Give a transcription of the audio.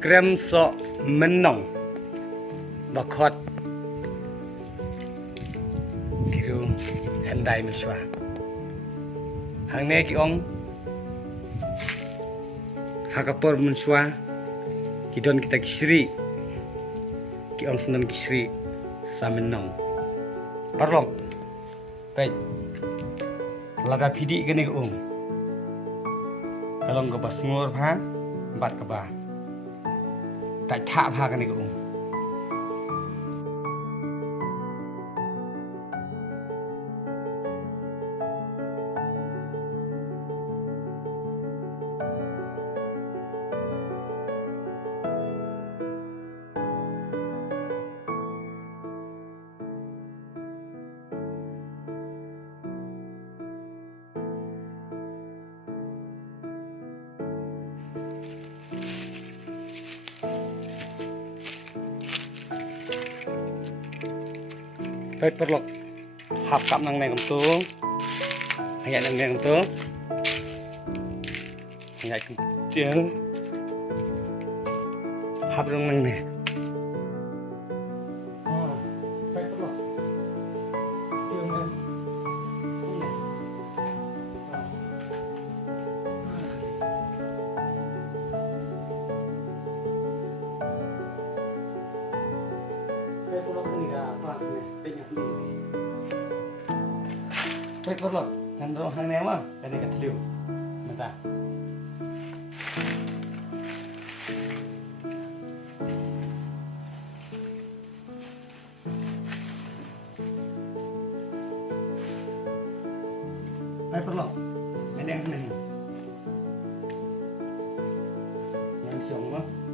krem sok menong bakot kiru handai mensua hangne ki ong hakapor mensua kidon kita kisri ki ong sunan kisri sa menong parlong baik lada pidi gini ke ong kalau nggak pas ngur ha bat ke bah tak tak ha gini ke ong baik perlu hap kap nang neng tu hanya nang neng tu hanya kecil hap nang neng ne baik perlu baik perlu kan roh hang nema kan ikat liu mata baik perlu ada yang siong mah